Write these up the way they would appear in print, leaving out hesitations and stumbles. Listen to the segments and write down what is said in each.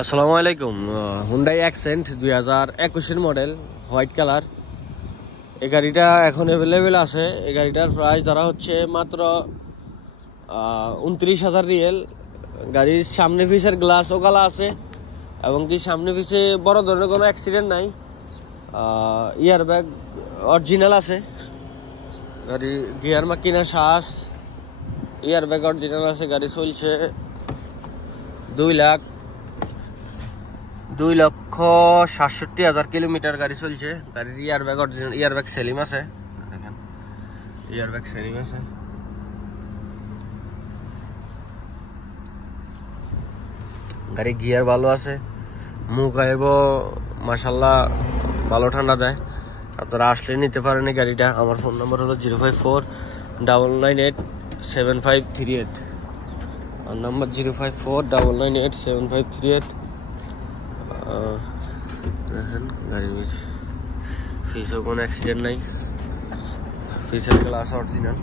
আসসালামু আলাইকুম। Hyundai accent 2021 model, white colour. এই গাড়িটা এখন অ্যাভেলেবেল আছে। এই গাড়িটার প্রাইস ধরা হচ্ছে মাত্র 29,000 রিয়েল। গাড়ির সামনে পিসের গ্লাস ওকালা আছে এবং কি সামনে পিছে বড় ধরনের কোনো অ্যাক্সিডেন্ট নাই। ইয়ার ব্যাগ অরিজিনাল আছে। গাড়ি গিয়ার মাকিনা শ্বাস, ইয়ার ব্যাগ অরিজিনাল আছে। গাড়ি চলছে 2,67,000 কিলোমিটার গাড়ি চলছে। গাড়ির airbag original, airbag সেলিম আছে। দেখেন ইয়ার ব্যাগ সেলিম আছে। গাড়ি গিয়ার ভালো আছে। মুখ আইব মাশাল্লাহ ভালো ঠান্ডা দেয়। আপনারা আসলে নিতে পারেন এই গাড়িটা। আমার ফোন নম্বর হলো 054-998-7538। আর নাম্বার 054-998-7538। দেখেন গাড়ির ফিসেও কোনো অ্যাক্সিডেন্ট নাই, ফিসের গ্লাস অরিজিনাল।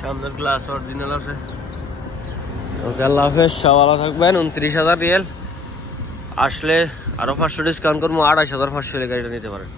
সামনের গ্লাস অরিজিনাল আছে। ওকে, আল্লাহ হাফেজ। ভালো থাকবেন। 29,000 রিয়েল। আসলে আরো 500 ডিসকাউন্ট করবো, 28,500 গাড়িটা নিতে পারেন।